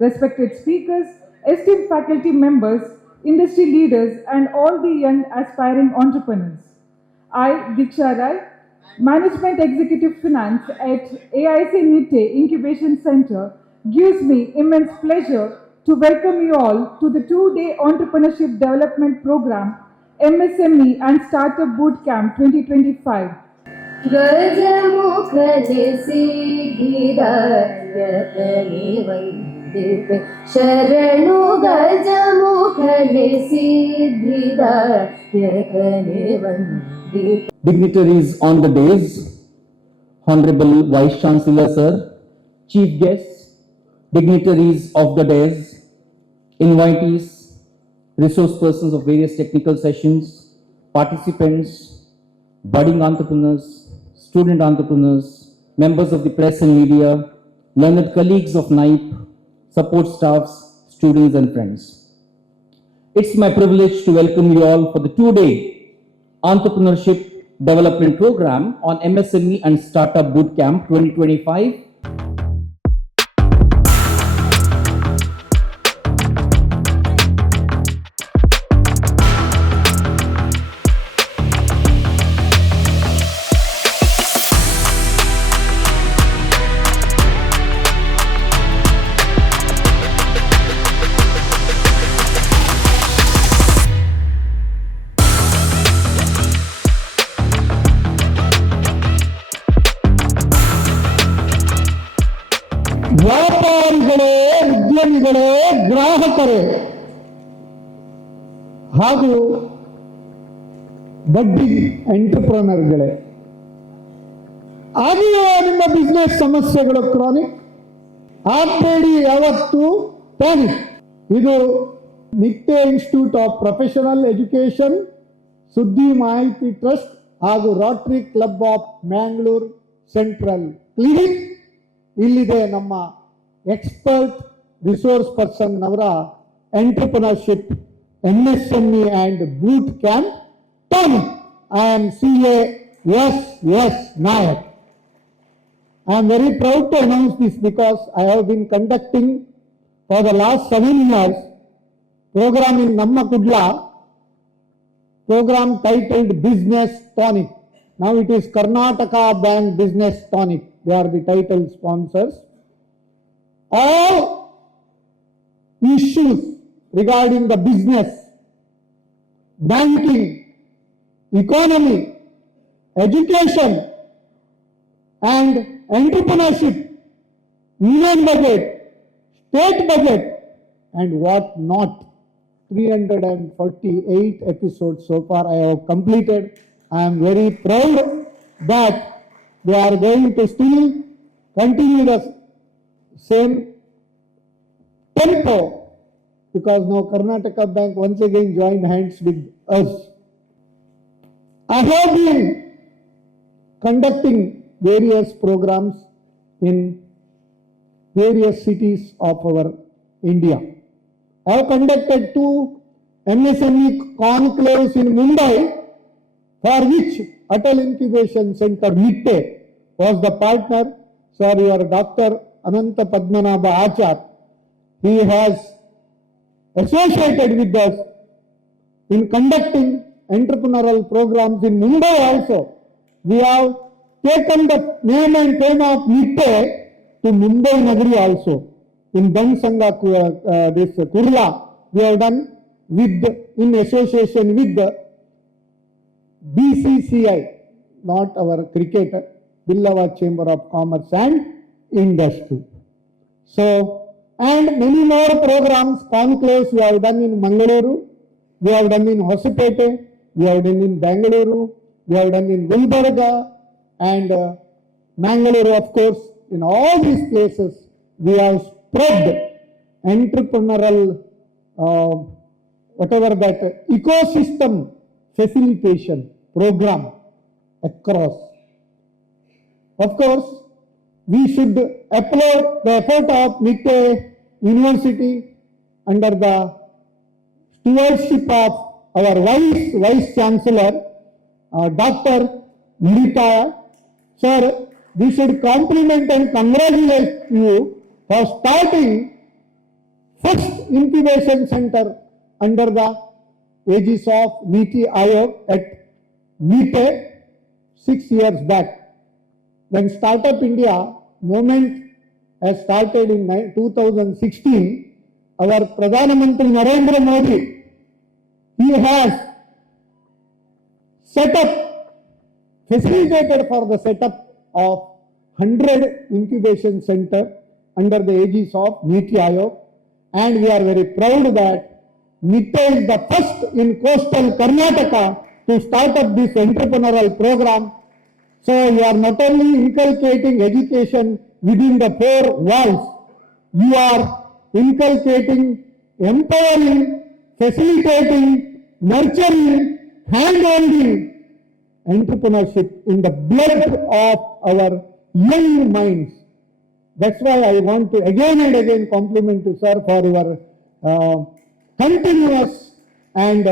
respected speakers, esteemed faculty members, industry leaders, and all the young aspiring entrepreneurs. I, Diksha Rai, Management Executive Finance at 𝐴𝐼𝐶 Incubation Center, gives me immense pleasure to welcome you all to the two-day Entrepreneurship Development Program, MSME and Startup Bootcamp 2025. ಶರಣು ಗಜಮುಖನೆ ಸಿದ್ಧಿದಾಯಕನೆ ವಂದಿತೆ. Dignitaries on the days, Honorable Vice Chancellor Sir, Chief Guests, dignitaries of the days, invitees, resource persons of various technical sessions, participants, budding entrepreneurs, student entrepreneurs, members of the press and media, learned colleagues of NIPE, support staffs, students and friends. It's my privilege to welcome you all for the two-day Entrepreneurship Development Program on MSME and Startup Bootcamp 2025. ವ್ಯಾಪಾರಿಗಳೇ, ಉದ್ಯಮಿಗಳೇ, ಗ್ರಾಹಕರೇ ಹಾಗೂ ಬಡ್ಡಿ ಎಂಟರ್ಪ್ರನರ್ಗಳೇ, ಆಗಿಯೇ ನಿಮ್ಮ business ಸಮಸ್ಯೆಗಳು chronic ಆಗಬೇಡಿ, ಯಾವತ್ತು panic. ಇದು Nitte institute of professional education, ಸುದ್ದಿ ಮಾಹಿತಿ ಟ್ರಸ್ಟ್ ಹಾಗೂ Rotary club of Mangalore central clinic. ಇಲ್ಲಿದೆ ನಮ್ಮ ಎಕ್ಸ್ಪರ್ಟ್ ರಿಸೋರ್ಸ್ ಪರ್ಸನ್ ಅವರ entrepreneurship MSME and Boot Camp. I am 𝐶𝐴 Nayak. I am very proud to announce this because I have been conducting for the last 7 years program in Namma Kudla, program titled Business Tonic. Now it is Karnataka Bank Business Tonic. They are the title sponsors. All issues regarding the business, banking, economy, education and entrepreneurship, union budget, state budget and what not. 348 episodes so far I have completed. I am very proud that they are going to still continue the same tempo because now Karnataka Bank once again joined hands with us. I have been conducting various programs in various cities of our India. I have conducted 2 MSME conclaves in Mumbai, for which Atal Incubation Center Nitte was the partner. Sir, your Dr. Ananta Padmanabha Achar, he has associated with us in conducting entrepreneurial programs in Mumbai also. We have taken the name and fame of Nitte to Mumbai Nagari also. In Bansanga, this Kudla, we have done in association with the BCCI, not our cricketer, Billava Chamber of Commerce and Industry. So, and many more programs, conclaves we have done in Mangalore, we have done in Hosipete, we have done in Bengaluru, we have done in Gulbarga and Mangalore, of course. In all these places, we have spread entrepreneurial, whatever that ecosystem facilitation program across. Of course, we should applaud the effort of Nitte University under the stewardship of our Vice Chancellor, Dr. Nitaya. Sir, we should compliment and congratulate you for starting first incubation center under the aegis of NITI Aayog at NITE 6 years back. When Startup India movement has started in 2016, our Pradhan Mantri Narendra Modi, he has set up, facilitated for the setup of 100 incubation center under the aegis of NITI Aayog, and we are very proud that NITE is the first in coastal Karnataka to start up this entrepreneurial program. So you are not only inculcating education within the four walls, you are inculcating, empowering, facilitating, nurturing, hand-holding entrepreneurship in the blood of our young minds. That's why I want to again and again compliment you, sir, for your continuous and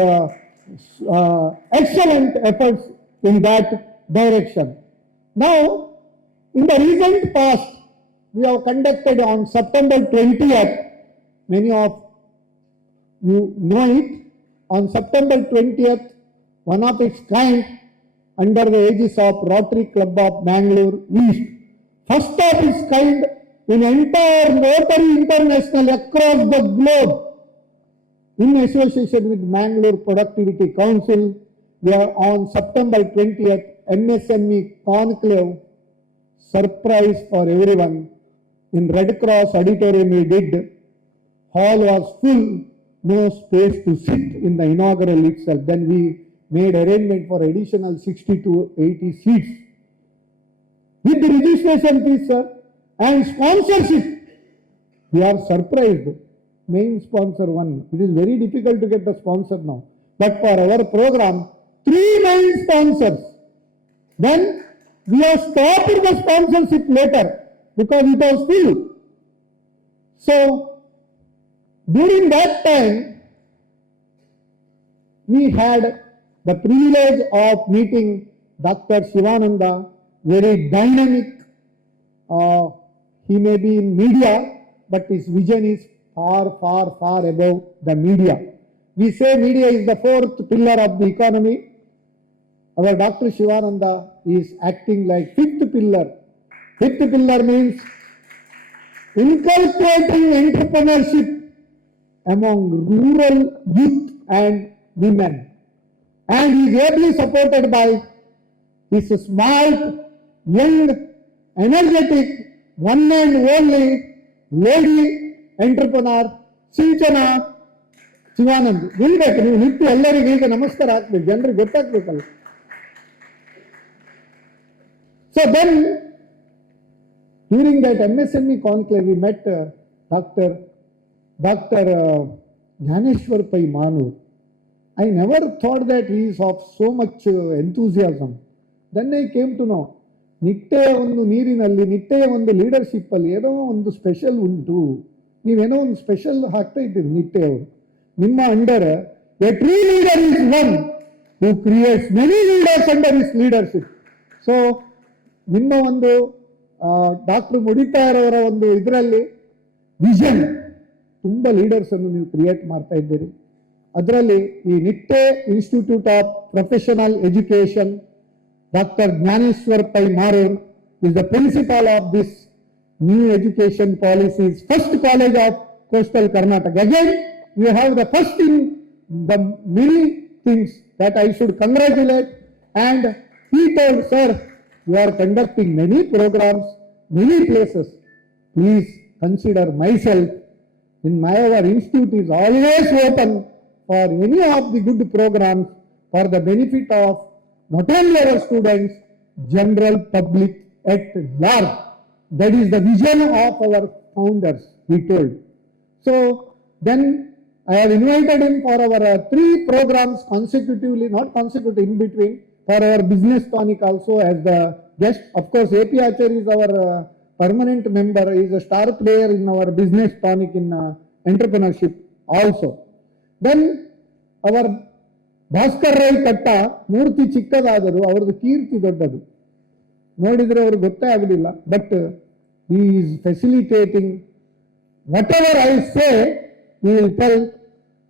excellent efforts in that direction. Now, in the recent past, we have conducted on September 20th, many of you know it, on September 20th, one of its kind, under the aegis of Rotary Club of Mangalore East, first of its kind in entire Rotary International across the globe, in association with Mangalore Productivity Council, we are on September 20th, MSME Conclave, surprise for everyone. In Red Cross auditorium we did, hall was full, no space to sit in the inaugural itself. Then we made arrangement for additional 60 to 80 seats. With the registration fees, sir, and sponsorship, we are surprised. Main sponsor one. It is very difficult to get the sponsor now. But for our program, 3 main sponsors. Then we have stopped the sponsorship later because it was full. So during that time, we had the privilege of meeting Dr. Shivananda, very dynamic. He may be in media, but his vision is far, far, far above the media. We say media is the 4th pillar of the economy. Our Dr. Shivananda is acting like 5th pillar. 5th pillar means inculcating entrepreneurship among rural youth and women. And he is ably supported by his smart, young, energetic, one and only lady entrepreneur Sinchana Shivanand. ನಿಲ್ಬೇಕು, ನೀವು ನಿಂತು ಎಲ್ಲರಿಗೂ ಈಗ ನಮಸ್ಕಾರ ಹಾಕ್ಬೇಕು, ಜನರಿಗೆ ಗೊತ್ತಾಗ್ಬೇಕಲ್ಲ. So then, during that MSME conclave, we met Dr. Jnaneshwar Pai Manu. I never thought that he is of so much enthusiasm. Then I came to know, ನಿಟ್ಟೆಯ ಒಂದು ನೀರಿನಲ್ಲಿ, ನಿಟ್ಟೆಯ ಒಂದು ಲೀಡರ್ಶಿಪ್ ಅಲ್ಲಿ ಏನೋ ಒಂದು ಸ್ಪೆಷಲ್ ಉಂಟು. ನೀವೇನೋ ಒಂದು ಸ್ಪೆಷಲ್ ಹಾಕ್ತಾ ಇದ್ದೀರಿ ನಿಟ್ಟೆಯವರು. ನಿಮ್ಮ under A true leader is one who creates many leaders under his leadership. So ನಿಮ್ಮ ಒಂದು ಡಾಕ್ಟರ್ ಮುಡಿತಾರವರ ಒಂದು ಇದರಲ್ಲಿ ವಿಷನ್, ತುಂಬ ಲೀಡರ್ಸ್ ಅನ್ನು ನೀವು ಕ್ರಿಯೇಟ್ ಮಾಡ್ತಾ ಇದ್ದೀರಿ. ಅದರಲ್ಲಿ ಈ Nitte institute of professional education, Dr. Jnaneshwar Pai Marur is the principal of this new education policies, first college of coastal Karnataka. Again, we have the first in the many things that I should congratulate. And he told, sir, you are conducting many programs, many places. Please consider myself. Our institute is always open for any of the good programs for the benefit of not only our students, general public at large. That is the vision of our founders, he told. So then I have invited him for our 3 programs consecutively, not consecutive, in between, for our business tonic also as the guest. Of course, AP Acharya is our permanent member, he is a star player in our business tonic in entrepreneurship also. Then our Bhaskar Rai ಕಟ್ಟ ಮೂರ್ತಿ ಚಿಕ್ಕದಾದರೂ ಅವ್ರದ್ದು ಕೀರ್ತಿ ದೊಡ್ಡದು. ನೋಡಿದ್ರೆ ಅವ್ರಿಗೆ ಗೊತ್ತೇ ಆಗಲಿಲ್ಲ. But he is facilitating whatever I say, we will tell,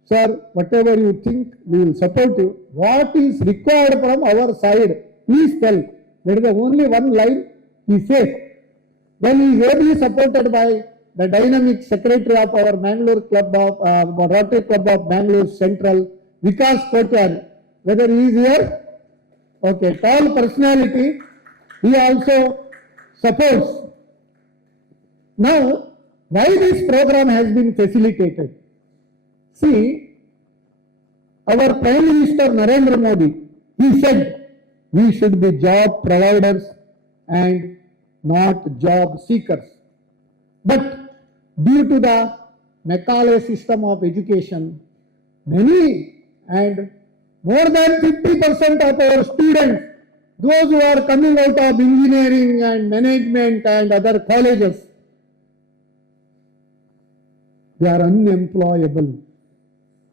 sir, whatever you think, we will support you. What is required from our side, please tell. That is the only one line he says. Then he is ably supported by the dynamic secretary of our Mangalore Club of Rotary Club of Mangalore Central, Vikas Kotyar. Whether he is here? Okay, tall personality. He also supports. Now, why this program has been facilitated? See, our Prime Minister Narendra Modi, he said, we should be job providers and not job seekers. But due to the Macaulay system of education, many and more than 50% of our students, those who are coming out of engineering and management and other colleges, they are unemployable.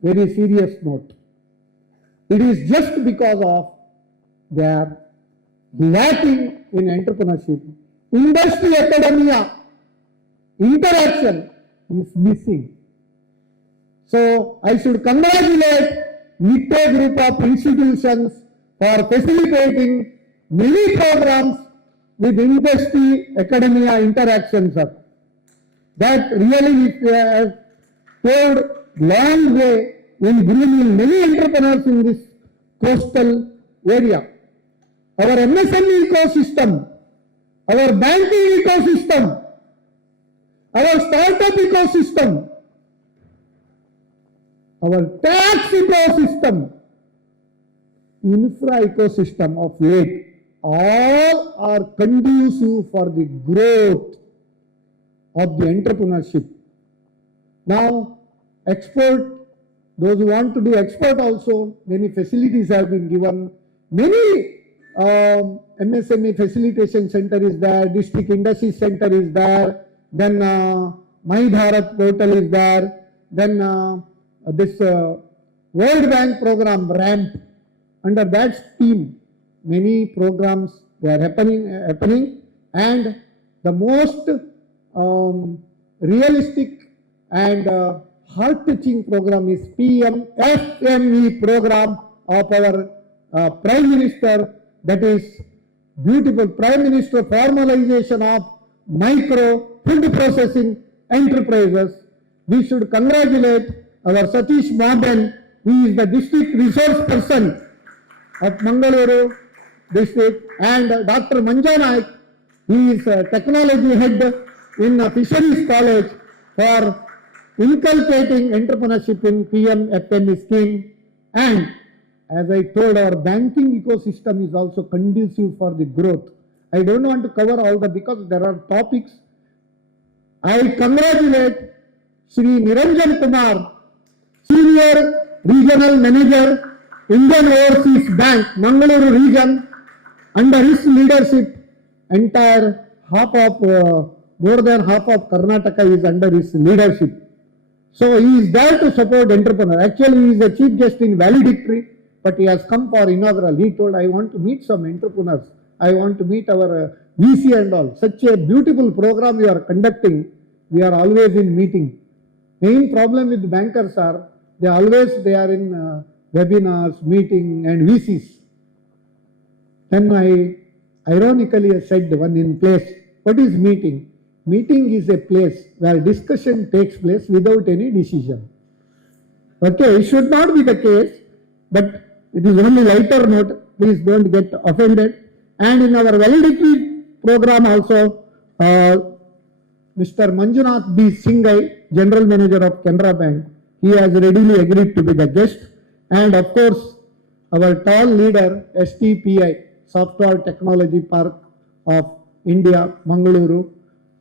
Very serious note. It is just because of they are lacking in entrepreneurship. Industry academia interaction is missing. So I should congratulate Nitte group of institutions for facilitating many programs with industry academia interaction, sir. That really has paved long way in bringing many entrepreneurs in this coastal area. Our MSME ecosystem, our banking ecosystem, our startup ecosystem, our tax ecosystem, infra ecosystem of late, all are conducive for the growth of the entrepreneurship. Now, export, those who want to do export also, many facilities have been given. Many MSME facilitation center is there, district industry center is there, then My Bharat portal is there, then this World Bank program, RAMP, under that scheme, many programs they are happening, and the most realistic and heart-touching program is PMFME program of our Prime Minister. That is beautiful. Prime Minister formalization of micro food processing enterprises. We should congratulate our Satish Mohan. He is the district resource person of Mangalore district, and Dr. Manja Naik, he is a technology head in a fisheries college for inculcating entrepreneurship in PMFME scheme. And as I told, our banking ecosystem is also conducive for the growth. I don't want to cover all the, because there are topics. I congratulate Shri Niranjan Kumar, Senior Regional Manager, Indian Overseas Bank, Mangalore region. Under his leadership, entire more than half of Karnataka is under his leadership. So he is there to support entrepreneur. Actually, he is a chief guest in valedictory, but he has come for inaugural. He told, I want to meet some entrepreneurs. I want to meet our VC and all. Such a beautiful program you are conducting. We are always in meeting. Main problem with bankers are, they are in webinars, meeting and VCs. Then I ironically said one in place, what is meeting? Meeting is a place where discussion takes place without any decision. Okay, it should not be the case, but it is only lighter note. Please don't get offended. And in our validity program also, Mr. Manjunath B. Singhai, General Manager of Canara Bank, he has readily agreed to be the guest. And of course, our tall leader, STPI, Software Technology Park of India, Mangalore,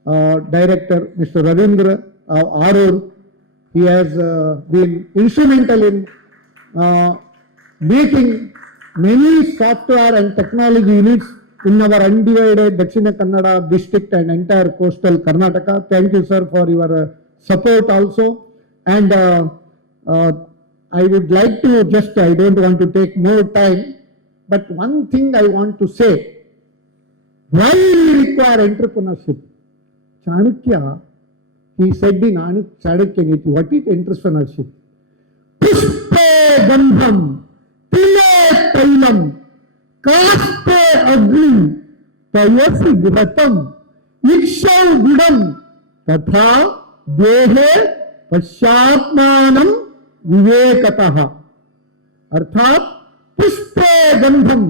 Director, Mr. Ravindra Arur, he has been instrumental in making many software and technology units in our undivided Dakshina Kannada district and entire coastal Karnataka. Thank you, sir, for your support also. And I would like to just, I don't want to take more time, but one thing I want to say, why we require entrepreneurship? Chanakya, he said in Chanakya Niti, what is entrepreneurship? Pushpe gandham, tile tailam, kaste agni, tayasi gratam, 𝐿𝐴𝐶𝐫 तथा देहे पश्चात्मानं विवेकतः. अर्थात पुष्पे गंधम,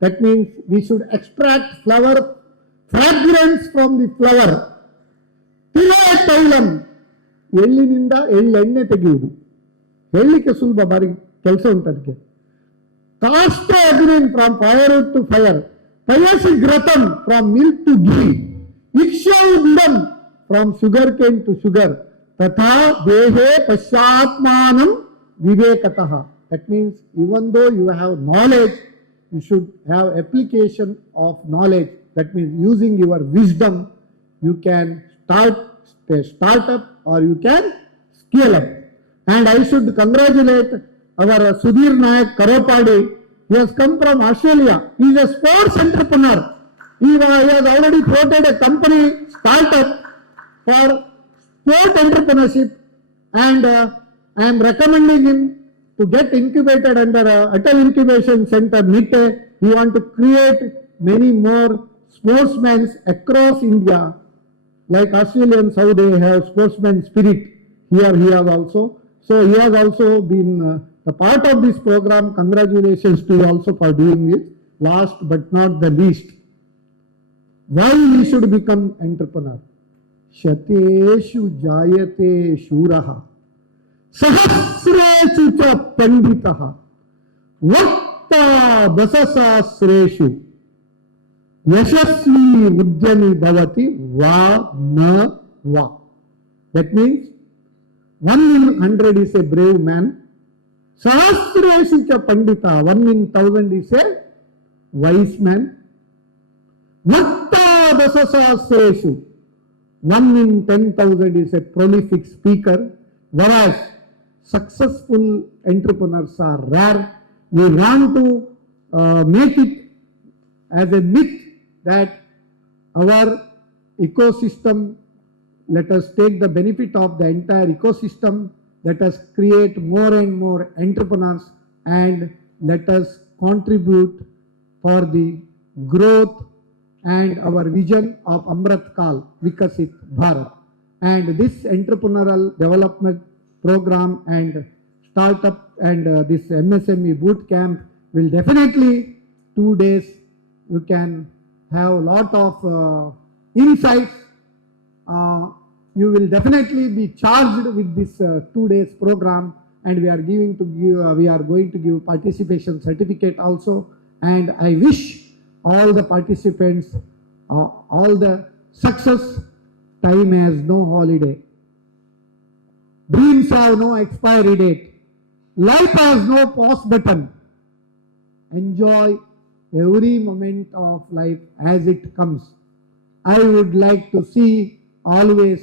that means we should extract flower fragrance from the flower. ತಿಲೆ ತೈಲಂ, ಎಳ್ಳಿನಿಂದ ಎಳ್ಳೆಣ್ಣೆ ತೆಗೆಯುವುದು, ಹೇಳಲಿಕ್ಕೆ ಸುಲಭ, ಬಾರಿ ಕೆಲಸ ಉಂಟು ಅದಕ್ಕೆ. ಕಾಷ್ಟ ಅಗ್ನಿನ್, ಫ್ರಮ್ ಫೈರ್ ಟು ಫೈರ್. ಪಯಸಿ ಘೃತಂ, from milk to ghee. 𝐿𝐴𝐶𝐫 from sugar cane to sugar. Tatha dehe paschatmanam vivekatah. That means even though you have knowledge, you should have application of knowledge. That means using your wisdom, you can start a startup or you can scale up. And I should congratulate our Sudhir Nayak Karopadi. He has come from Australia. He is a sports entrepreneur. He has already created a company startup for sport entrepreneurship, and I am recommending him to get incubated under Atal Incubation Center, NITE. He want to create many more sportsmen across India, like Australians, how they have sportsman spirit. Here he has also. So he has also been a part of this program. Congratulations to you also for doing this. Last but not the least, why we should become entrepreneur? शतेषु जायते शूरः, सहस्रेषु च पंडितः, वक्ता दशसहस्रेषु, यशस्वी उद्यमी भवति वा न वा. That means 1 in 100 is a brave man. Sahasreshu cha pandita, 1 in 1000 is a wise man. Vakta dasasahasreshu, 1 in 10,000 is a prolific speaker. Whereas successful entrepreneurs are rare. We want to make it as a myth that our ecosystem, let us take the benefit of the entire ecosystem, let us create more and more entrepreneurs, and let us contribute for the growth and our vision of Amrit Kal Vikasit Bharat. And this entrepreneurial development program and startup and this MSME boot camp will definitely 2 days, you can have a lot of insights. You will definitely be charged with this 2 days program, and we are going to give participation certificate also. And I wish all the participants all the success. Time has no holiday. Dreams have no expiry date. Life has no pause button. Enjoy every moment of life as it comes. I would like to see always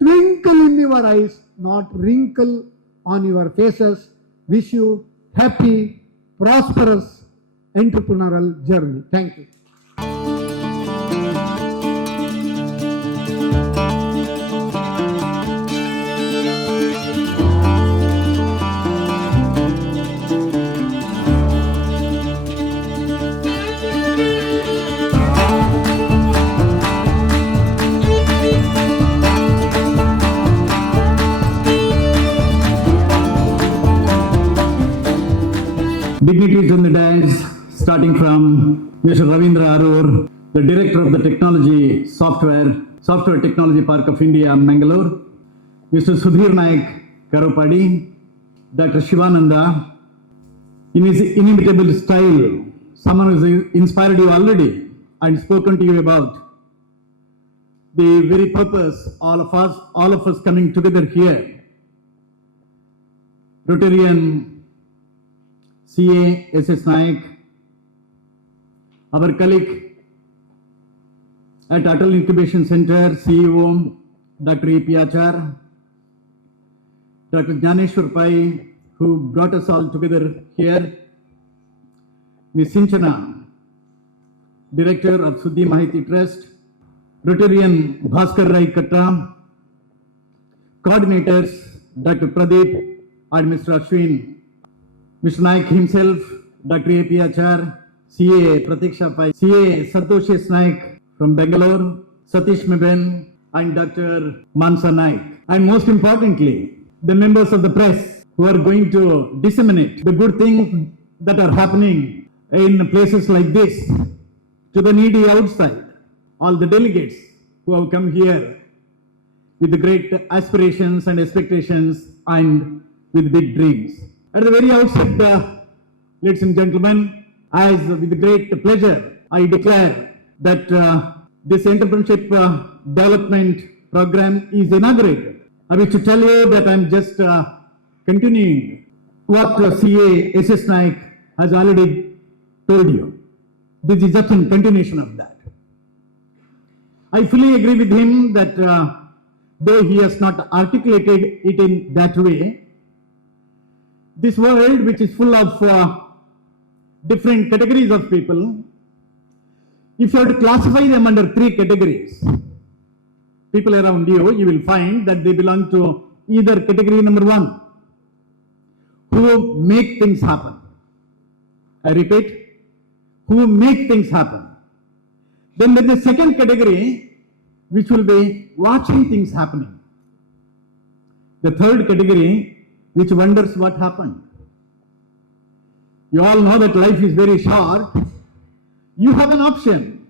twinkle in your eyes, not wrinkle on your faces. Wish you happy, prosperous entrepreneurial journey. Thank you. Dignitaries on the dais, starting from Mr. Ravindra Arur, the Director of the Software Technology Park of India, Mangalore, Mr. Sudhir Nayak Karopadi, Dr. Shivananda. In his inimitable style, someone who has inspired you already and spoken to you about the very purpose all of us coming together here. Rotarian CA SS Nayak, our colleague at Atal Incubation Center, CEO Dr. E.P. Achar, Dr. Jnaneshwar Pai, who brought us all together here, Ms. Sinchana, Director of Suddi Mahiti Trust, Rotarian Bhaskar Rai Katta, coordinators, Dr. Pradeep and Mr. Ashwin, Mr. Naik himself, Dr. A.P. Achar, CA Pratiksha Pai, CA Santosh Naik from Bangalore, Satish Meben, and Dr. Mansa Naik. And most importantly, the members of the press who are going to disseminate the good things that are happening in places like this to the needy outside. All the delegates who have come here with the great aspirations and expectations and with big dreams. At the very outset, ladies and gentlemen, as with great pleasure, I declare that this entrepreneurship development program is inaugurated. I wish to tell you that I'm just continuing what CA SS Naik has already told you. This is just a continuation of that. I fully agree with him that though he has not articulated it in that way, this world, which is full of different categories of people, if you have to classify them under three categories, people around you, you will find that they belong to either category number one, who make things happen. I repeat, who make things happen. Then there is the second category, which will be watching things happening. The third category, which wonders what happened. You all know that life is very short. You have an option,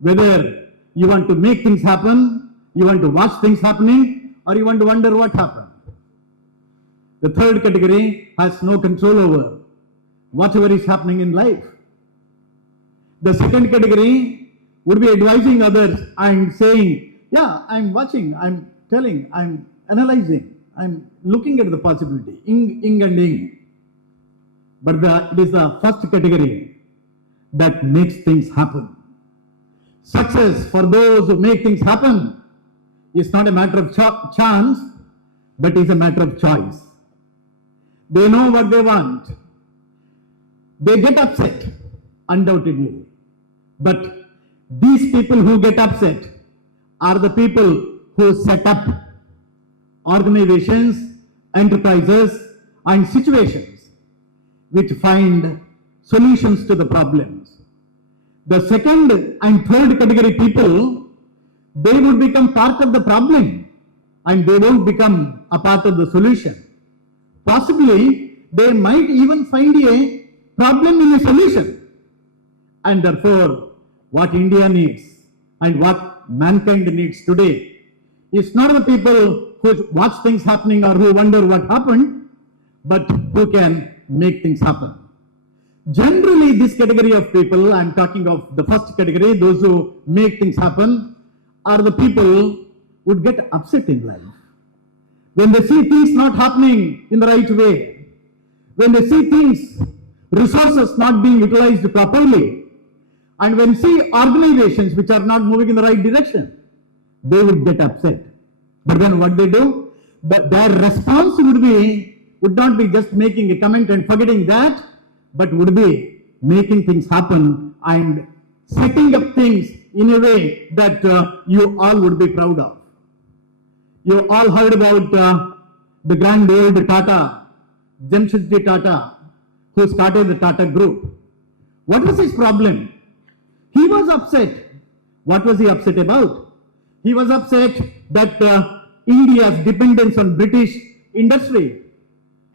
whether you want to make things happen, you want to watch things happening, or you want to wonder what happened. The third category has no control over whatever is happening in life. The second category would be advising others and saying, yeah, I'm watching, I'm telling, I'm analyzing, I'm looking at the possibility, ing and ing. But it is the first category that makes things happen. Success for those who make things happen is not a matter of chance, but is a matter of choice. They know what they want. They get upset, undoubtedly. But these people who get upset are the people who set up organizations, enterprises, and situations which find solutions to the problems. The second and third category people, they would become part of the problem and they won't become a part of the solution. Possibly, they might even find a problem in a solution. And therefore, what India needs and what mankind needs today is not the people who watch things happening or who wonder what happened, but who can make things happen. Generally, this category of people, I'm talking of the first category, those who make things happen, are the people who would get upset in life. When they see things not happening in the right way, when they see things, resources not being utilized properly, and when see organizations which are not moving in the right direction, they would get upset. But then what they do? Their response would not be just making a comment and forgetting that, but would be making things happen and setting up things in a way that you all would be proud of. You all heard about the grand old Tata, Jamshedji Tata, who started the Tata Group. What was his problem? He was upset. What was he upset about? He was upset that India's dependence on British industry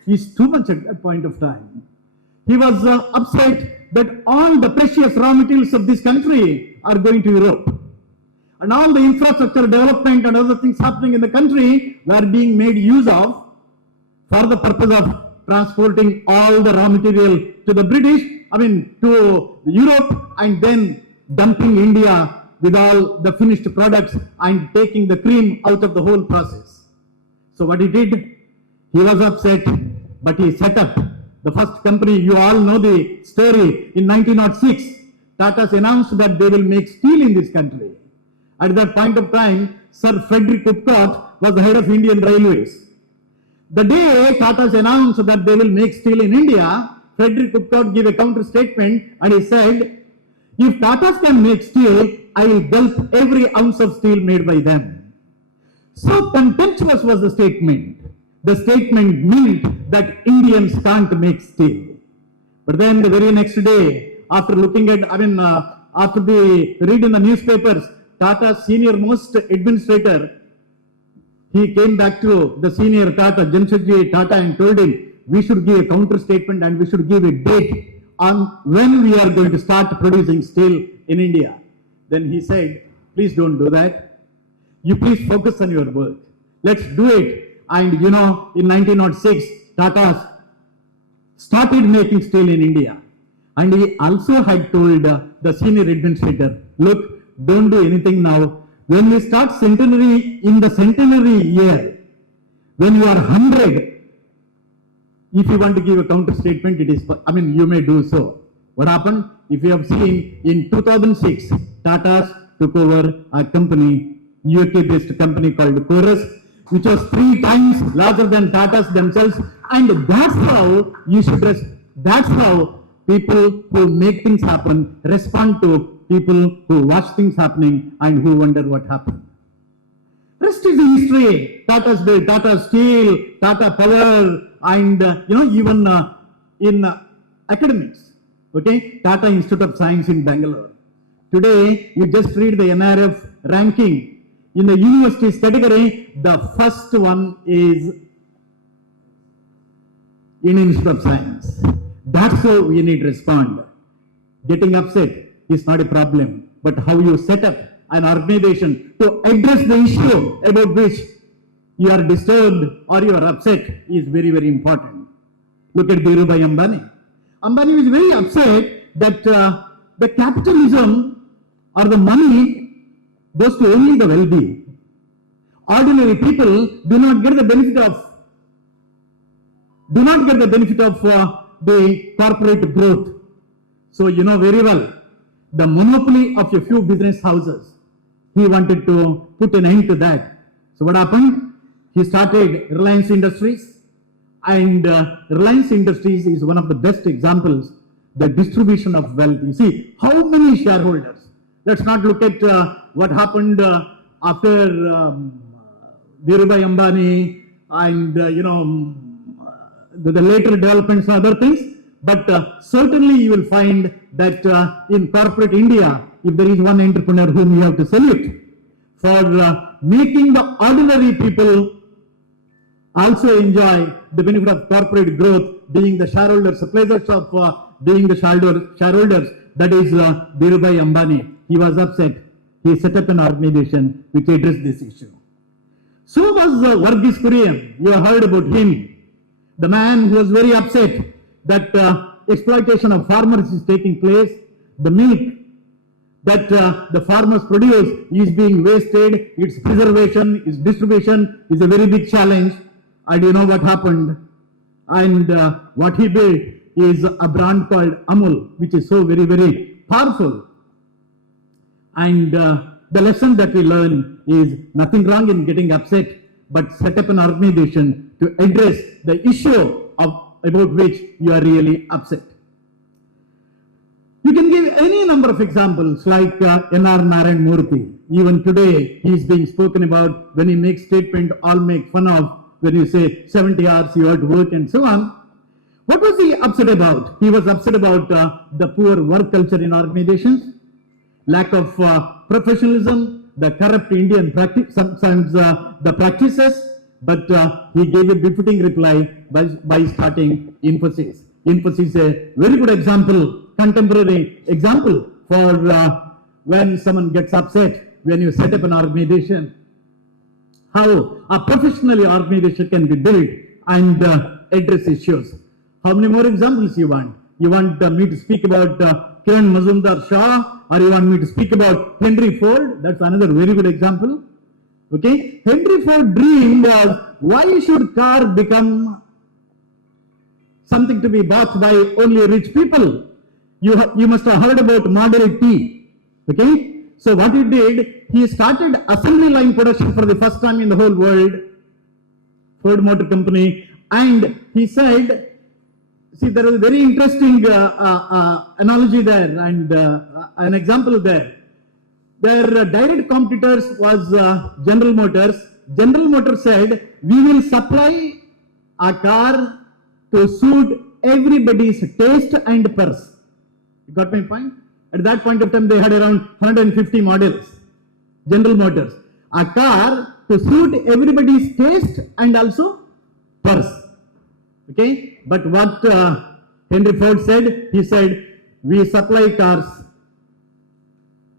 is too much at that point of time. He was upset that all the precious raw materials of this country are going to Europe. And all the infrastructure development and other things happening in the country were being made use of for the purpose of transporting all the raw material to the British, to Europe, and then dumping India with all the finished products and taking the cream out of the whole process. So what he did, he was upset, but he set up the first company. You all know the story. In 1906, Tata's announced that they will make steel in this country. At that point of time, Sir Frederick Uppinangady was the head of Indian Railways. The day Tata's announced that they will make steel in India, Frederick Uppinangady gave a counter statement and he said, if Tatas can make steel, I will gulp every ounce of steel made by them. So contemptuous was the statement. The statement meant that Indians can't make steel. But then the very next day, after looking at, after the read in the newspapers, Tata's senior most administrator, he came back to the senior Tata, Jamshedji Tata, and told him, we should give a counter statement and we should give a date on when we are going to start producing steel in India. Then he said, please don't do that. You please focus on your work. Let's do it. And in 1906, Tata started making steel in India. And he also had told the senior administrator, look, don't do anything now. When we start centenary, in the centenary year, when you are 100, if you want to give a counter statement, you may do so. What happened? If you have seen, in 2006, Tata took over a company, UK-based company called Chorus, which was 3 times larger than Tata's themselves. And that's how you should that's how people who make things happen respond to people who watch things happening and who wonder what happened. Rest is history. Tata's built, Tata Steel, Tata Power, and even in academics. Okay, Tata Institute of Science in Bangalore. Today, you just read the NRF ranking. In the universities category, the first one is Indian Institute of Science. That's how we need to respond. Getting upset is not a problem, but how you set up an organization to address the issue about which you are disturbed or you are upset is very, very important. Look at Dhirubhai Ambani. Ambani was very upset that the capitalism or the money goes to only the wealthy. Ordinary people do not get the benefit of the corporate growth. So you know very well, the monopoly of a few business houses, he wanted to put an end to that. So what happened? He started Reliance Industries, and Reliance Industries is one of the best examples, the distribution of wealth. You see, how many shareholders? Let's not look at what happened after Dhirubhai Ambani and the later developments and other things. But certainly you will find that in corporate India, if there is one entrepreneur whom you have to salute for making the ordinary people also enjoy the benefit of corporate growth, being the shareholders, the pleasures of being the shareholders, that is Dhirubhai Ambani. He was upset. He set up an organization which addressed this issue. So was Varghese Kurian. You have heard about him. The man who was very upset that exploitation of farmers is taking place. The milk that the farmers produce is being wasted. Its preservation, its distribution is a very big challenge. And you know what happened? And what he built is a brand called Amul, which is so very, very powerful. And the lesson that we learn is nothing wrong in getting upset, but set up an organization to address the issue about which you are really upset. You can give any number of examples like N.R. Narayan Murthy. Even today, he is being spoken about when he makes statement, all make fun of, when you say 70 hours you have to work and so on. What was he upset about? He was upset about the poor work culture in organizations, lack of professionalism, the corrupt Indian practice, sometimes the practices, but he gave a befitting reply by starting Infosys. Infosys is a very good example, contemporary example for when someone gets upset, when you set up an organization, how a professional organization can be built and address issues. How many more examples you want? You want me to speak about Kiran Mazumdar-Shaw, or you want me to speak about Henry Ford? That's another very good example. Okay, Henry Ford's dream was, why should car become something to be bought by only rich people? You must have heard about Model T. Okay, so what he did, he started assembly line production for the first time in the whole world, Ford Motor Company, and he said, see, there is a very interesting analogy there and an example there. Their direct competitors was General Motors, General Motors said, we will supply a car to suit everybody's taste and purse. You got my point? At that point of time, they had around 150 models. General Motors. A car to suit everybody's taste and also purse. Okay? But what Henry Ford said, he said, we supply cars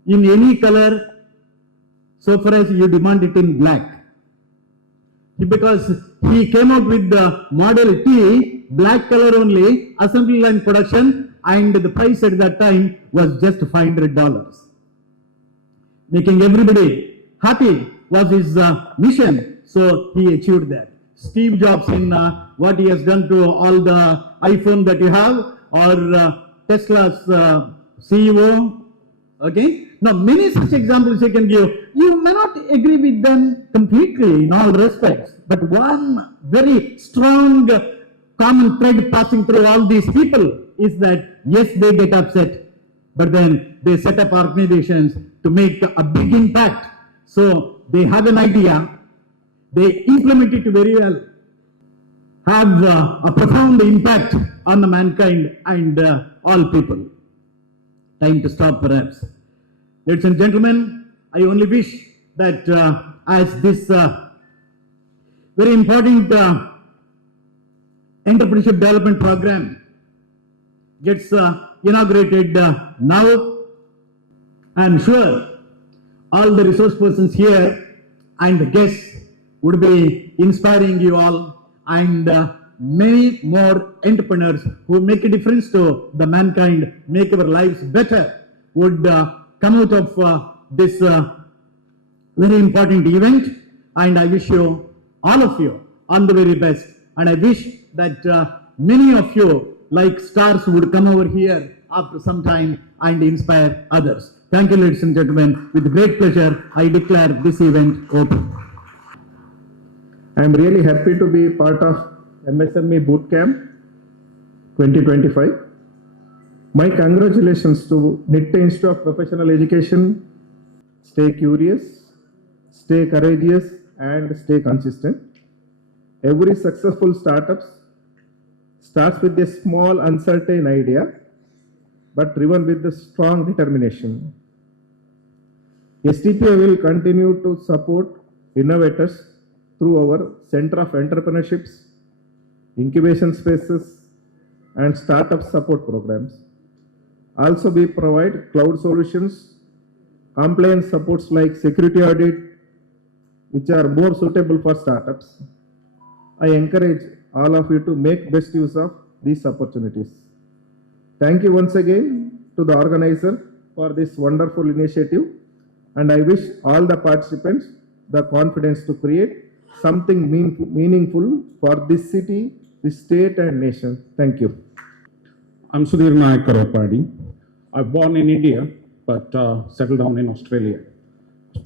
in any color so far as you demand it in black. Because he came out with the Model T, black color only, assembly line production, and the price at that time was just $500. Making everybody happy was his mission, so he achieved that. Steve Jobs in what he has done to all the iPhone that you have, or Tesla's CEO, okay? Now, many such examples you can give. You may not agree with them completely in all respects, but one very strong common thread passing through all these people is that, yes, they get upset, but then they set up organizations to make a big impact. So they have an idea, they implement it very well, have a profound impact on the mankind and all people. Time to stop, perhaps. Ladies and gentlemen, I only wish that as this very important entrepreneurship development program gets inaugurated now, I am sure all the resource persons here and the guests would be inspiring you all, and many more entrepreneurs who make a difference to the mankind, make our lives better, would come out of this very important event. And I wish you, all of you, all the very best. And I wish that many of you, like stars, would come over here after some time and inspire others. Thank you, ladies and gentlemen. With great pleasure, I declare this event open. I am really happy to be part of MSME Bootcamp 2025. My congratulations to Nitte Institute of Professional Education. Stay curious, stay courageous, and stay consistent. Every successful startup starts with a small, uncertain idea, but driven with the strong determination. STPI will continue to support innovators through our Center of Entrepreneurships, incubation spaces, and startup support programs. Also, we provide cloud solutions, compliance supports like security audit, which are more suitable for startups. I encourage all of you to make best use of these opportunities. Thank you once again to the organizer for this wonderful initiative, and I wish all the participants the confidence to create something meaningful for this city, this state and nation. Thank you. I'm 𝐼𝐶. I was born in India, but settled down in Australia.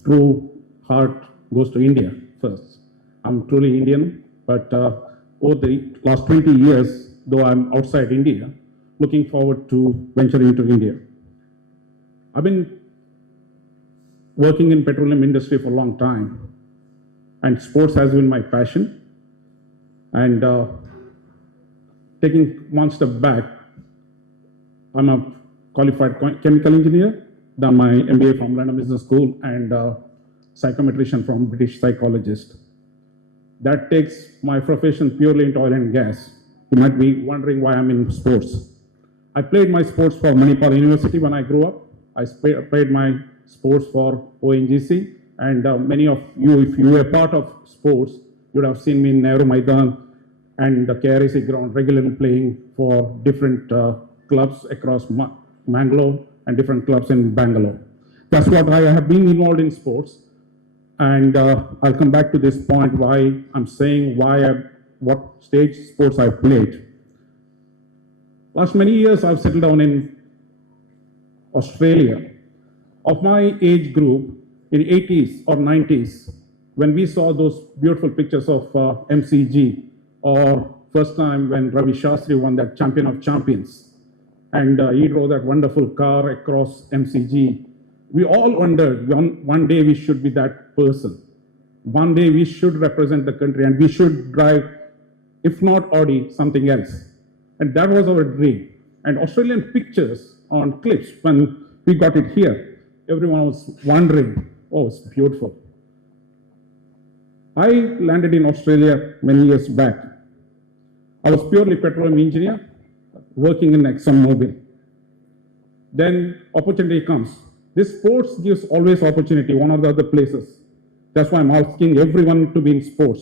True heart goes to India first. I'm truly Indian, but over the last 20 years, though I'm outside India, looking forward to venturing into India. I've been working in petroleum industry for a long time, and sports has been my passion. And taking one step back, I'm a qualified chemical engineer, done my MBA from London Business School, and psychometrician from British psychologist. That takes my profession purely into oil and gas. You might be wondering why I'm in sports. I played my sports for Manipal University when I grew up. I played my sports for ONGC, and many of you, if you were part of sports, you would have seen me in Nehru Maidan and the 𝐾𝐝𝐸 ground regularly playing for different clubs across Mangalore and different clubs in Bangalore. That's what I have been involved in sports. And I'll come back to this point why I'm saying what stage sports I've played. Last many years I've settled down in Australia. Of my age group, in 80s or 90s, when we saw those beautiful pictures of MCG, or first time when Ravi Shastri won that Champion of Champions, and he drove that wonderful car across MCG, we all wondered one day we should be that person. one day we should represent the country and we should drive, if not Audi, something else. And that was our dream. And Australian pictures on clips, when we got it here, everyone was wondering, oh, it's beautiful. I landed in Australia many years back. I was purely petroleum engineer, working in ExxonMobil. Then opportunity comes. This sports gives always opportunity, one or the other places. That's why I'm asking everyone to be in sports.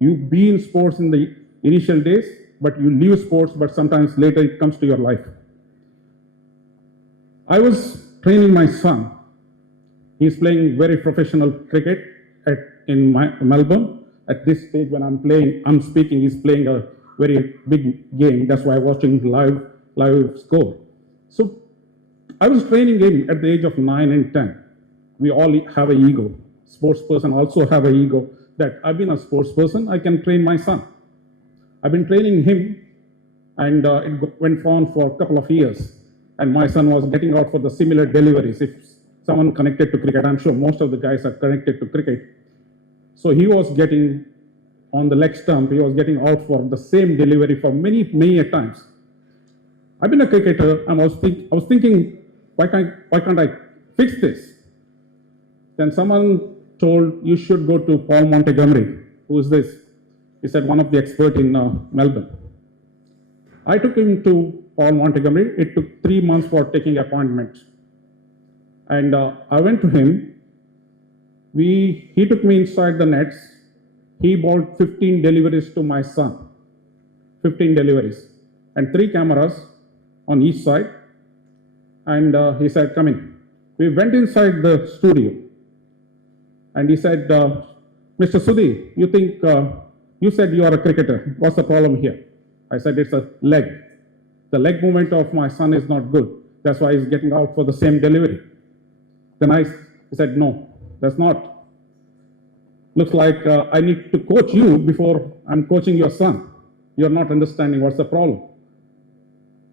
You be in sports in the initial days, but you leave sports, but sometimes later it comes to your life. I was training my son. He's playing very professional cricket in Melbourne. At this stage when I'm speaking, he's playing a very big game. That's why I'm watching live score. So I was training him at the age of 9 and 10. We all have an ego. Sports person also have an ego that I've been a sports person, I can train my son. I've been training him, and it went on for a couple of years. And my son was getting out for the similar deliveries. If someone connected to cricket, I'm sure most of the guys are connected to cricket. So he was getting on the leg stump, he was getting out for the same delivery for many a times. I've been a cricketer, and I was thinking, why can't I fix this? Then someone told, you should go to Paul Montgomery. Who is this? He said, one of the experts in Melbourne. I took him to Paul Montgomery. It took 3 months for taking appointment. And I went to him. He took me inside the nets. He bought 15 deliveries to my son. 15 deliveries. And 3 cameras on each side. And he said, come in. We went inside the studio. And he said, Mr. Suddi, you said you are a cricketer. What's the problem here? I said, it's a leg. The leg movement of my son is not good. That's why he's getting out for the same delivery. Then he said, no, that's not. Looks like I need to coach you before I'm coaching your son. You're not understanding what's the problem.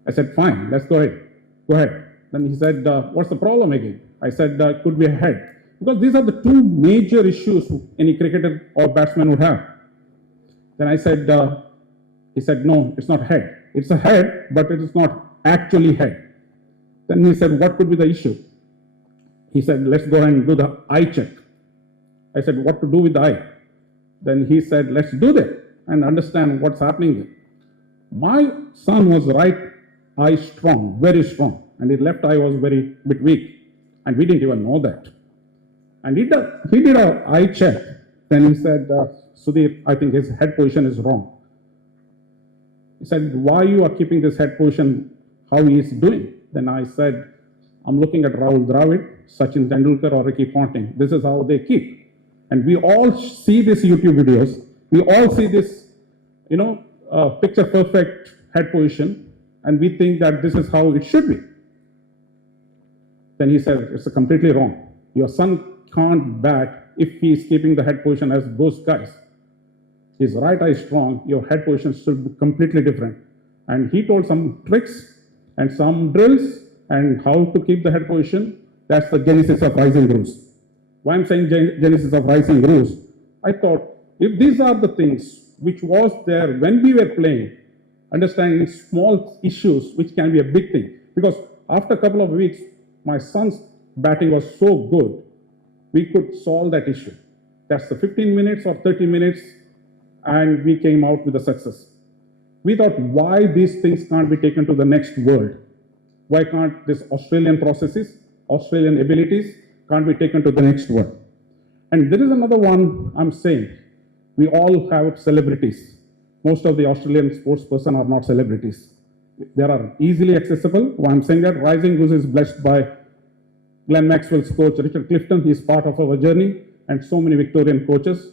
I said, fine, let's go ahead. Go ahead. Then he said, what's the problem again? I said, could be a head. Because these are the 2 major issues any cricketer or batsman would have. Then I said, he said, no, it's not head. It's a head, but it is not actually head. Then he said, what could be the issue? He said, let's go and do the eye check. I said, what to do with the eye? Then he said, let's do that and understand what's happening there. My son was right eye strong, very strong, and his left eye was very bit weak, and we didn't even know that. And he did an eye check. Then he said, Sudhir, I think his head position is wrong. He said, why you are keeping this head position, how he is doing? Then I said, I'm looking at Rahul Dravid, Sachin Tendulkar or Ricky Ponting. This is how they keep. And we all see these YouTube videos. We all see this, picture perfect head position. And we think that this is how it should be. Then he said, it's completely wrong. Your son can't bat if he is keeping the head position as those guys. His right eye is strong, your head position should be completely different. And he told some tricks and some drills and how to keep the head position. That's the genesis of Rising Grooves. Why I'm saying genesis of Rising Grooves? I thought, if these are the things which was there when we were playing, understanding small issues which can be a big thing. Because after a couple of weeks, my son's batting was so good, we could solve that issue. That's the 15 minutes or 30 minutes, and we came out with a success. We thought, why these things can't be taken to the next world? Why can't these Australian processes, Australian abilities can't be taken to the next world? And there is another one I'm saying. We all have celebrities. Most of the Australian sports person are not celebrities. They are easily accessible. Why I'm saying that, Rising Grooves is blessed by Glenn Maxwell's coach, Richard Clifton. He is part of our journey, and so many Victorian coaches.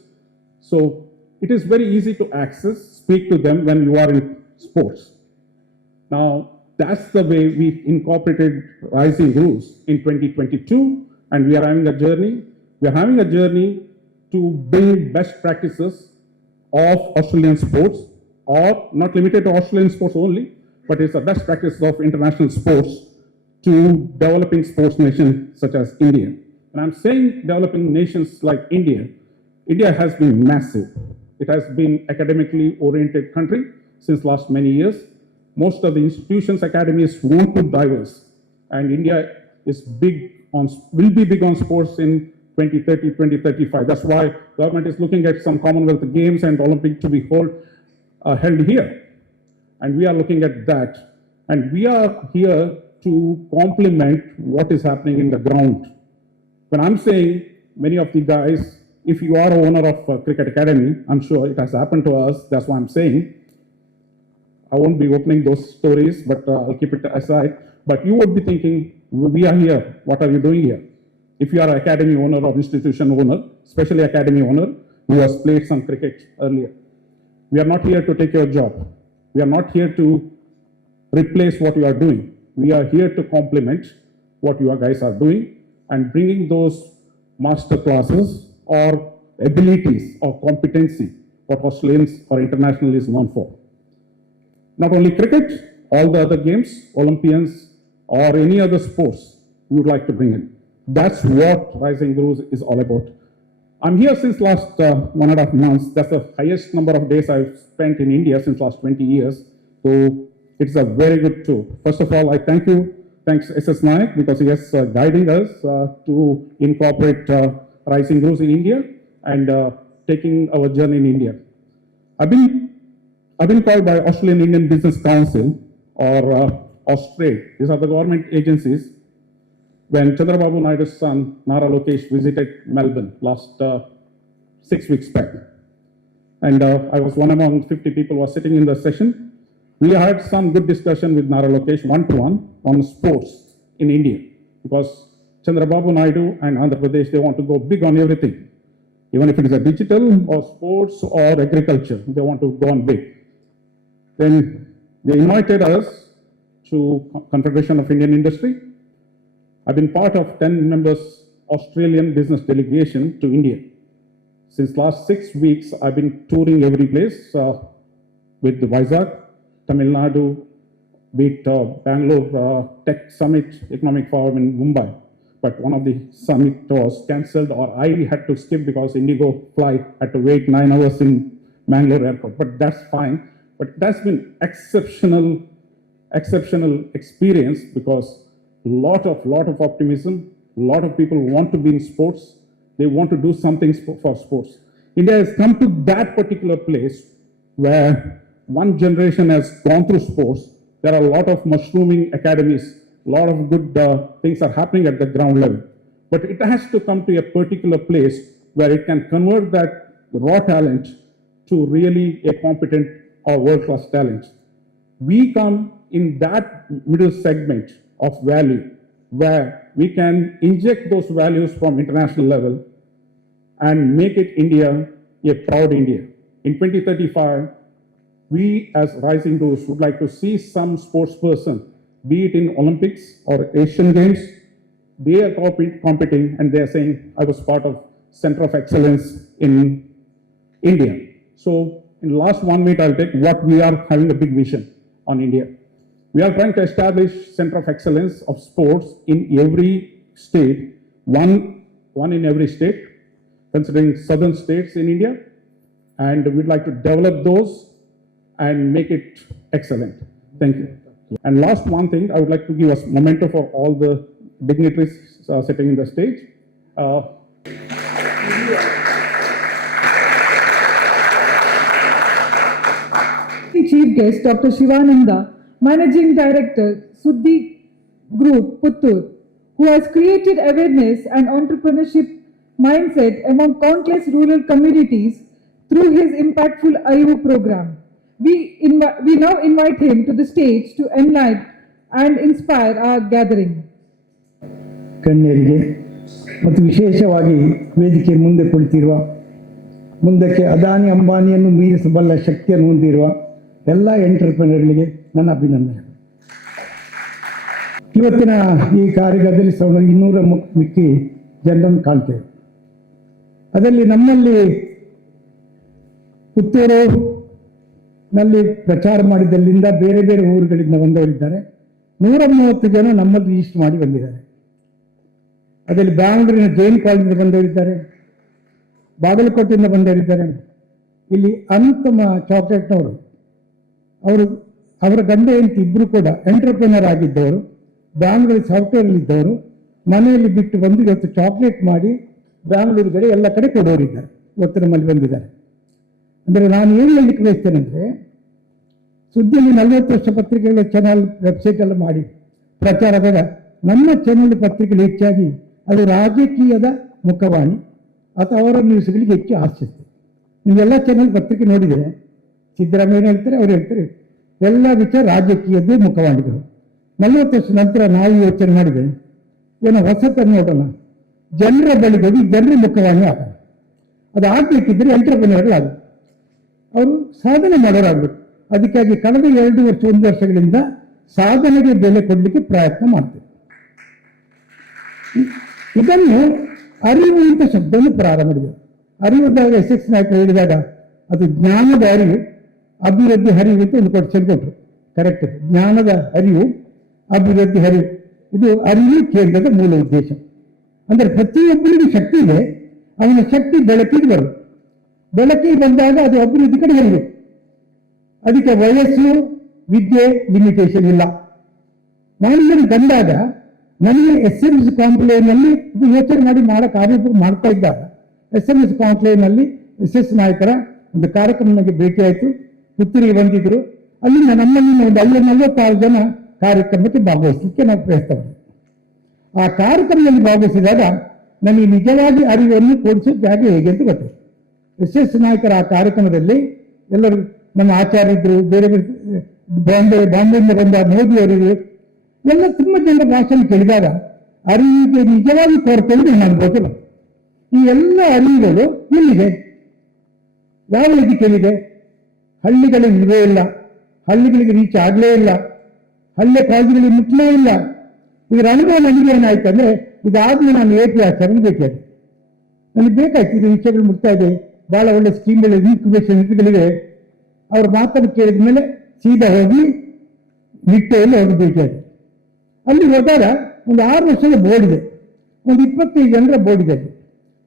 So it is very easy to access, speak to them when you are in sports. Now, that's the way we incorporated Rising Grooves in 2022, and we are having a journey. We are having a journey to build best practices of Australian sports, or not limited to Australian sports only, but it's the best practices of international sports to developing sports nations such as India. And I'm saying developing nations like India India has been massive. It has been academically oriented country since last many years. Most of the institutions, academies want to diverse, and India is will be big on sports in 2030, 2035. That's why government is looking at some Commonwealth Games and Olympic to be held here. And we are looking at that. And we are here to complement what is happening in the ground. When I'm saying many of the guys, if you are a owner of a cricket academy, I'm sure it has happened to us, that's why I'm saying. I won't be opening those stories, but I'll keep it aside. But you would be thinking, we are here, what are you doing here? If you are an academy owner or institution owner, especially academy owner, who has played some cricket earlier. We are not here to take your job. We are not here to replace what you are doing. We are here to complement what you guys are doing and bringing those master classes or abilities or competency what Australians or international is known for. Not only cricket, all the other games, Olympians or any other sports we would like to bring in. That's what Rising Gurus is all about. I'm here since last 1.5 months. That's the highest number of days I've spent in India since last 20 years. So it's a very good tour. First of all, I thanks SS Nayak because he is guiding us to incorporate Rising Gurus in India and taking our journey in India. I've been called by Australian Indian Business Council or Austrade. These are the government agencies. When Chandrababu Naidu's son, Nara Lokesh, visited Melbourne last 6 weeks back. And I was one among 50 people who were sitting in the session. We had some good discussion with Nara Lokesh one-to-one on sports in India. Because Chandrababu Naidu and Andhra Pradesh, they want to go big on everything. Even if it is a digital or sports or agriculture, they want to go on big. Then they invited us to Confederation of Indian Industry. I've been part of 10 members Australian business delegation to India. Since last 6 weeks, I've been touring every place with the Vizag, Tamil Nadu, be it Bangalore Tech Summit Economic Forum in Mumbai. But one of the summit was cancelled or I had to skip because Indigo flight had to wait 9 hours in Mangalore airport. But that's fine. But that's been exceptional experience because lot of optimism, lot of people want to be in sports, they want to do something for sports. India has come to that particular place where one generation has gone through sports. There are a lot of mushrooming academies, a lot of good things are happening at the ground level. But it has to come to a particular place where it can convert that raw talent to really a competent or world-class talent. We come in that middle segment of value where we can inject those values from international level and make it India a proud India. In 2035, we as Rising Gurus would like to see some sports person, be it in Olympics or Asian Games, they are competing and they are saying, I was part of Center of Excellence in India. So in the last 1 minute, I'll take what we are having a big vision on India. We are trying to establish Center of Excellence of Sports in every state, one in every state, considering southern states in India, and we'd like to develop those and make it excellent. Thank you. And last one thing, I would like to give us memento for all the dignitaries sitting in the stage. Chief guest Dr. Shivananda, Managing Director, Suddi Group, Puttur, who has created awareness and entrepreneurship mindset among countless rural communities through his impactful 𝐼U program. We now invite him to the stage to enlighten and inspire our gathering. ಗಣ್ಯರಿಗೆ ಮತ್ತು ವಿಶೇಷವಾಗಿ ವೇದಿಕೆ ಮುಂದೆ ಕುಳಿತಿರುವ ಮುಂದಕ್ಕೆ ಅದಾನಿ ಅಂಬಾನಿಯನ್ನು ಮೀರಿಸಬಲ್ಲ ಶಕ್ತಿಯನ್ನು ಹೊಂದಿರುವ ಎಲ್ಲ ಎಂಟರ್ಪ್ರಿನರ್ಗಳಿಗೆ ನನ್ನ ಅಭಿನಂದನೆ. ಇವತ್ತಿನ ಈ ಕಾರ್ಯಕ್ರಮದಲ್ಲಿ 200 ಮಿಕ್ಕಿ ಜನರನ್ನು ಕಾಣ್ತೇವೆ. ಅದರಲ್ಲಿ ನಮ್ಮಲ್ಲಿ ಪುತ್ತೂರಿನಲ್ಲಿ ಪ್ರಚಾರ ಮಾಡಿದ್ದಲ್ಲಿಂದ ಬೇರೆ ಬೇರೆ ಊರುಗಳಿಂದ ಬಂದವರಿದ್ದಾರೆ. 130 ಜನ ನಮ್ಮಲ್ಲಿ ರಿಜಿಸ್ಟರ್ ಮಾಡಿ ಬಂದಿದ್ದಾರೆ. ಅದರಲ್ಲಿ ಬ್ಯಾಂಗ್ಳೂರಿನ ಜೈನ್ ಕಾಲೇಜಿಂದ ಬಂದವರಿದ್ದಾರೆ, 2 ಮೆಡಿಕಲ್ ಕಾಲೇಜಿಂದ ಬಂದವರಿದ್ದಾರೆ, 2 ಇಂಜಿನಿಯರಿಂಗ್ ಕಾಲೇಜಿಂದ ಬಂದವರಿದ್ದಾರೆ, 2 ಮೆಡಿಕಲ್ ಕಾಲೇಜಿಂದ ಬಂದವರಿದ್ದಾರೆ, 2 ಮೆಡಿಕಲ್ ಕಾಲೇಜಿಂದ ಬಂದವರಿದ್ದಾರೆ, 2 ಮೆಡಿಕಲ್ ಕಾಲೇಜಿಂದ ಬಂದವರಿದ್ದಾರೆ, 2 ಮೆಡಿಕಲ್ ಕಾಲೇಜಿಂದ ಬಂದವರಿದ್ದಾರೆ, ಬಾಗಲಕೋಟೆಯಿಂದ ಬಂದವರಿದ್ದಾರೆ. ಇಲ್ಲಿ ಅನುತ್ತಮ ಚಾಕ್ಲೇಟ್ನವರು, ಅವರ ಗಂಡ ಹೆಂಡತಿ ಇಬ್ಬರು ಕೂಡ ಎಂಟರ್ಪ್ರಿನರ್ ಆಗಿದ್ದವರು, ಬ್ಯಾಂಗ್ಳೂರು ಸಾಫ್ಟ್ವೇರಲ್ಲಿದ್ದವರು, ಮನೆಯಲ್ಲಿ ಬಿಟ್ಟು ಬಂದು ಇವತ್ತು ಚಾಕ್ಲೇಟ್ ಮಾಡಿ ಬ್ಯಾಂಗ್ಳೂರು ಕಡೆ ಎಲ್ಲ ಕಡೆ ಕೊಡೋರಿದ್ದಾರೆ. ಇವತ್ತು ನಮ್ಮಲ್ಲಿ ಬಂದಿದ್ದಾರೆ. ಅಂದರೆ ನಾನು ಏನು ಹೇಳಲಿಕ್ಕೆ ಬಯಸ್ತೇನೆ ಅಂದರೆ, ಸುದ್ದಿಯಲ್ಲಿ 40 ವರ್ಷ ಪತ್ರಿಕೆಗಳ ಚಾನಲ್ ವೆಬ್ಸೈಟ್ ಎಲ್ಲ ಮಾಡಿ ಪ್ರಚಾರದಾಗ ನಮ್ಮ ಚಾನಲ್ ಪತ್ರಿಕೆಗಳು ಹೆಚ್ಚಾಗಿ ಅದು ರಾಜಕೀಯದ ಮುಖವಾಣಿ ಅಥವಾ ಅವರ ನ್ಯೂಸ್ಗಳಿಗೆ ಹೆಚ್ಚು ಆಸಕ್ತಿ. ನೀವೆಲ್ಲ ಚಾನಲ್ ಪತ್ರಿಕೆ ನೋಡಿದರೆ ಸಿದ್ದರಾಮಯ್ಯ ಹೇಳ್ತಾರೆ, ಅವ್ರು ಹೇಳ್ತಾರೆ, ಎಲ್ಲ ವಿಚಾರ ರಾಜಕೀಯದ್ದೇ ಮುಖವಾಣಿಗಳು. 40 ವರ್ಷ ನಂತರ ನಾವು ಯೋಚನೆ ಮಾಡಿದೆ, ಏನೋ ಹೊಸತನ್ನು ನೋಡೋಣ, ಜನರ ಬಳಿ ಹೋಗಿ ಜನರ ಮುಖವಾಣಿ ಆಗೋಣ. ಅದು ಆಗಬೇಕಿದ್ರೆ ಎಂಟರ್ಪ್ರಿನರ್ಗಳಾಗಬೇಕು, ಅವರು ಸಾಧನೆ ಮಾಡೋರಾಗಬೇಕು. ಅದಕ್ಕಾಗಿ ಕಳೆದ 1 ವರ್ಷಗಳಿಂದ ಸಾಧನೆಗೆ ಬೆಲೆ ಕೊಡಲಿಕ್ಕೆ ಪ್ರಯತ್ನ ಮಾಡ್ತೇವೆ. ಇದನ್ನು ಅರಿವು ಅಂತ ಶಬ್ದವನ್ನು ಪ್ರಾರಂಭ ಮಾಡಿದೆ. ಅರಿವುದಾಗ 𝐻𝐿 ನಾಯಕ ಹೇಳಿದಾಗ ಅದು ಜ್ಞಾನದ ಅರಿವು, ಅಭಿವೃದ್ಧಿ ಹರಿವು ಅಂತ ಒಂದು ಕೊಟ್ಟರು. ಕರೆಕ್ಟ್. ಜ್ಞಾನದ ಅರಿವು, ಅಭಿವೃದ್ಧಿ ಹರಿವು, ಇದು ಅರಿವು ಕೇಂದ್ರದ ಮೂಲ ಉದ್ದೇಶ. ಅಂದರೆ ಪ್ರತಿಯೊಬ್ಬರಿಗೂ ಶಕ್ತಿ ಇದೆ, ಅವನ ಶಕ್ತಿ ಬೆಳಕಿಗೆ ಬರುತ್ತೆ. ಬೆಳಕಿಗೆ ಬಂದಾಗ ಅದು ಅಭಿವೃದ್ಧಿ ಕಡೆ ಬರಬೇಕು. ಅದಕ್ಕೆ ವಯಸ್ಸು, ವಿದ್ಯೆ ಲಿಮಿಟೇಷನ್ ಇಲ್ಲ. ನಾನು ಇದನ್ನು ಬಂದಾಗ ನನಗೆ SMS ಕಾಂಕ್ಲೇವ್ನಲ್ಲಿ ಇದು ಯೋಚನೆ ಮಾಡಿ ಕಾರ್ಯ ಮಾಡ್ತಾ ಇದ್ದಾಗ SMS ಕಾಂಕ್ಲೇವ್ನಲ್ಲಿ 𝐻𝐿 ನಾಯಕರ ಒಂದು ಕಾರ್ಯಕ್ರಮ ನನಗೆ ಭೇಟಿ ಆಯಿತು. ಪುತ್ತೂರಿಗೆ ಬಂದಿದ್ರು. ಅಲ್ಲಿಂದ ನಮ್ಮಲ್ಲಿ ಒಂದು 46 ಜನ ಕಾರ್ಯಕ್ರಮಕ್ಕೆ ಭಾಗವಹಿಸಲಿಕ್ಕೆ ನಾವು ಪ್ರಯತ್ನ ಮಾಡಿದ್ವಿ. ಆ ಕಾರ್ಯಕ್ರಮದಲ್ಲಿ ಭಾಗವಹಿಸಿದಾಗ ನನಗೆ ನಿಜವಾಗಿ ಅರಿವನ್ನು ಕೊಡಿಸೋದು ಹೇಗೆ ಅಂತ ಗೊತ್ತಾಯ್ತು. 𝐻𝐿 ನಾಯಕರ ಆ ಕಾರ್ಯಕ್ರಮದಲ್ಲಿ ಎಲ್ಲರೂ ನಮ್ಮ ಆಚಾರ್ಯರು, ಬೇರೆ ಬೇರೆ ಬಾಂಬೆಯಿಂದ ಬಂದ ಮೋದಿಯವರಿಗೆ ಎಲ್ಲ ತುಂಬ ಜನರ ಭಾಷಣ ಕೇಳಿದಾಗ ಅರಿವಿಗೆ ನಿಜವಾಗಿ ಕೊರತೆ ನನಗೆ ಗೊತ್ತಿಲ್ಲ. ಈ ಎಲ್ಲ ಅರಿವುಗಳು ಎಲ್ಲಿದೆ, ಯಾವ ವೇದಿಕೆಯಲ್ಲಿದೆ? ಹಳ್ಳಿಗಳಲ್ಲಿ ಇಲ್ಲವೇ ಇಲ್ಲ, ಹಳ್ಳಿಗಳಿಗೆ ರೀಚ್ ಆಗಲೇ ಇಲ್ಲ, ಹಳ್ಳಿ ಕಾಲೇಜುಗಳಿಗೆ ಮುಟ್ಟಲೇ ಇಲ್ಲ. ಇದರ ಅನುಭವ ನನಗೆ ಏನಾಯ್ತು ಅಂದರೆ, ಇದಾದ್ಮೇಲೆ ನಾನು AP ಆಚಾರ್ಯ ಬೇಕಾಗಿದೆ, ನನಗೆ ಬೇಕಾಯ್ತು. ಇದು ವಿಷಯಗಳು ಮುಟ್ತಾ ಇದೆ, ಬಹಳ ಒಳ್ಳೆ ಸ್ಕೀಮ್ಗಳು, ಇನ್ಕ್ಯುಬೇಷನ್ಗಳಿವೆ. ಅವ್ರ ಮಾತನ್ನು ಕೇಳಿದ ಮೇಲೆ ಸೀದಾ ಹೋಗಿ ನಿಟ್ಟೆಯಲ್ಲಿ ಹೋಗಿ ಬೇಕಾಗಿದೆ. ಅಲ್ಲಿ ಹೋದಾಗ ಒಂದು 6 ವರ್ಷದ ಬೋರ್ಡ್ ಇದೆ, ಒಂದು 25 ಜನರ ಬೋರ್ಡ್ ಇದೆ.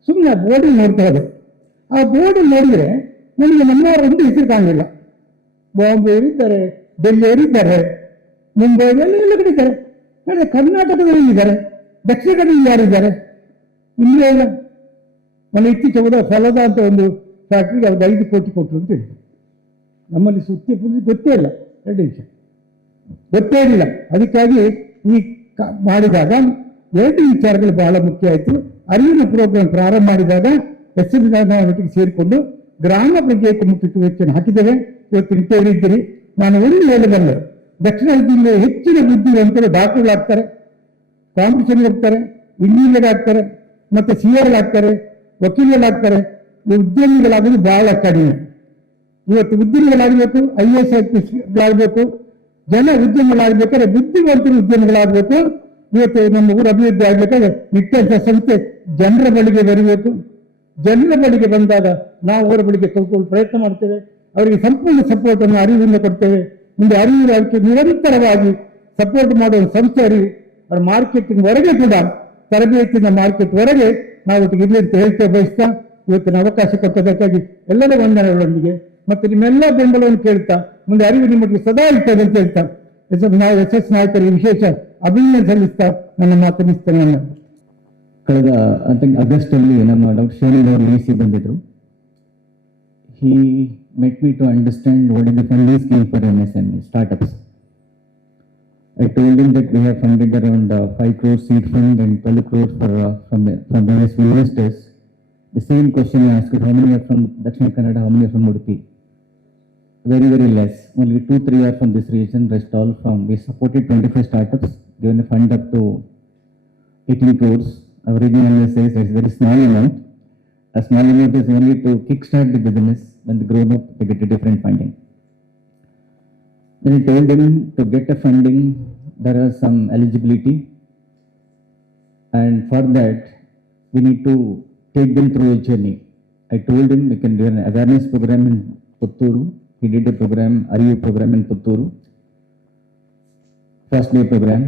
ಸುಮ್ಮನೆ ಬೋರ್ಡ್ ನೋಡ್ತಾ ಇದೆ. ಆ ಬೋರ್ಡ್ ನೋಡಿದ್ರೆ ನನಗೆ ನಮ್ಮವರ ಒಂದು ಹೆಸರು ಕಾಣಲಿಲ್ಲ. ಬಾಂಬೆಯವರಿದ್ದಾರೆ, ಡೆಲ್ಲಿಯವರಿದ್ದಾರೆ, ಮುಂಬೈನಲ್ಲಿ ಎಲ್ಲ ಕಡೆ ಇದ್ದಾರೆ. ಆದರೆ ಕರ್ನಾಟಕದಲ್ಲಿ ಇದ್ದಾರೆ, ದಕ್ಷಿಣ ಕಡೆಯಲ್ಲಿ ಯಾರಿದ್ದಾರೆ? ಇಲ್ಲೇ ಇಲ್ಲ. ನಾನು ಇತ್ತೀಚೆಗೆ ಹೋದ ಫಲದ ಅಂತ ಒಂದು ಫ್ಯಾಕ್ಟ್ರಿಗೆ ಅವ್ರಿಗೆ 5 ಕೋಟಿ ಕೊಟ್ಟರು ಅಂತ ಹೇಳಿದ್ರು. ನಮ್ಮಲ್ಲಿ ಸುತ್ತಿ ಗೊತ್ತೇ ಇಲ್ಲ, 2 ನಿಮಿಷ ಗೊತ್ತೇ ಇಲ್ಲ. ಅದಕ್ಕಾಗಿ ಈ ಮಾಡಿದಾಗ 2 ವಿಚಾರಗಳು ಬಹಳ ಮುಖ್ಯ ಆಯಿತು. ಅರಿವಿನ ಪ್ರೋಗ್ರಾಮ್ ಪ್ರಾರಂಭ ಮಾಡಿದಾಗ 𝐻𝐿 ಸೇರಿಕೊಂಡು ಗ್ರಾಮ ಪಂಚಾಯತ್ ಮುಖ್ಯ ವೆಚ್ಚವನ್ನು ಹಾಕಿದ್ದೇವೆ. ಇವತ್ತು ನಿಂತಿದ್ದೀರಿ. ನಾನು ಒಂದು ಹೇಳಬಲ್ಲೆ, ದಕ್ಷಿಣ ಜಿಲ್ಲೆ ಹೆಚ್ಚಿನ ಬುದ್ಧಿವಂತರು ಡಾಕ್ಟರ್ಗಳಾಗ್ತಾರೆ, ಕಾಂಪಿಟೇಷನ್ಗೆ ಹೋಗ್ತಾರೆ, ಇಂಜಿನಿಯರ್ ಮತ್ತೆ CA ವಕೀಲರಾಗ್ತಾರೆ. ಉದ್ಯಮಿಗಳಾಗೋದು ಬಹಳ ಕಡಿಮೆ. ಇವತ್ತು ಉದ್ಯಮಿಗಳಾಗಬೇಕು, IAS ಆಗಬೇಕು, ಜನ ಉದ್ಯಮಿಗಳಾಗಬೇಕಾದ್ರೆ ಬುದ್ಧಿವಂತರು ಉದ್ಯಮಿಗಳಾಗಬೇಕು. ಇವತ್ತು ನಮ್ಮ ಊರು ಅಭಿವೃದ್ಧಿ ಆಗಬೇಕಾದ್ರೆ ನಿಟ್ಟಂತ ಸಂಸ್ಥೆ ಜನರ ಬಳಿಗೆ ಬರಬೇಕು. ಜನರ ಬಳಿಗೆ ಬಂದಾಗ ನಾವು ಅವರ ಬಳಿಗೆ ಕಲ್ತ್ಕೊಳ್ಳೋ ಪ್ರಯತ್ನ ಮಾಡ್ತೇವೆ. ಅವರಿಗೆ ಸಂಪೂರ್ಣ ಸಪೋರ್ಟ್ ಅನ್ನು ಅರಿವಿಂದ ಕೊಡ್ತೇವೆ. ಮುಂದೆ ಅರಿವು ಅದಕ್ಕೆ ನಿರಂತರವಾಗಿ ಸಪೋರ್ಟ್ ಮಾಡುವ ಸಂಸ್ಥೆ ಅರಿವು. ಅವ್ರ ಮಾರ್ಕೆಟಿಂಗ್ ಹೊರಗೆ ಕೂಡ ತರಬೇತಿಯಿಂದ ಮಾರ್ಕೆಟ್ ಹೊರಗೆ ನಾವು ಒಟ್ಟಿಗೆ ಇರಲಿ ಅಂತ ಹೇಳ್ತೇವೆ ಬಯಸ್ತಾ ಇವತ್ತಿನ ಅವಕಾಶ ಕೊಟ್ಟದಕ್ಕಾಗಿ ಎಲ್ಲರ ವಂದನೆಗಳೊಂದಿಗೆ ಮತ್ತೆ ನಿಮ್ಮೆಲ್ಲ ಬೆಂಬಲವನ್ನು ಕೇಳ್ತಾ ಮುಂದೆ ಅರಿವು ನಿಮ್ಮೊಟ್ಟಿಗೆ ಸದಾ ಇರ್ತದೆ ಅಂತ ಹೇಳ್ತಾ ನಾವು 𝐻𝐿 ನಾಯಕರಿಗೆ ವಿಶೇಷ ಅಭಿನಂದನೆ ಸಲ್ಲಿಸ್ತಾ ನನ್ನ ಮಾತು ಮುಗಿಸ್ತೇನೆ. ಕಳೆದ ಆಗಸ್ಟ್ ಅಲ್ಲಿ ನಮ್ಮ ಡಾಕ್ಟರ್ ಶ್ರೀನಿವಾಸ್ ಅವರು EC ಬಂದಿದ್ರು. He met me to understand what is the funding scheme for MSME startups. I told him that we have funded around 5 crore seed fund and 12 crore from various investors. The same question I asked, how many are from Dakshina Kannada, how many are from Udupi? Very, very less. Only 2-3 are from this region, rest all from, we supported 25 startups, given a fund up to 18 crores. Our region analyst says that's a very small amount. A small amount is only to kickstart the business. When they grow up, they get a different funding. Then I told him to get a funding, there are some eligibility. And for that, we need to take them through a journey. I told him we can do an awareness program in Puttur. He did a program, Arivu program in Puttur. First day program.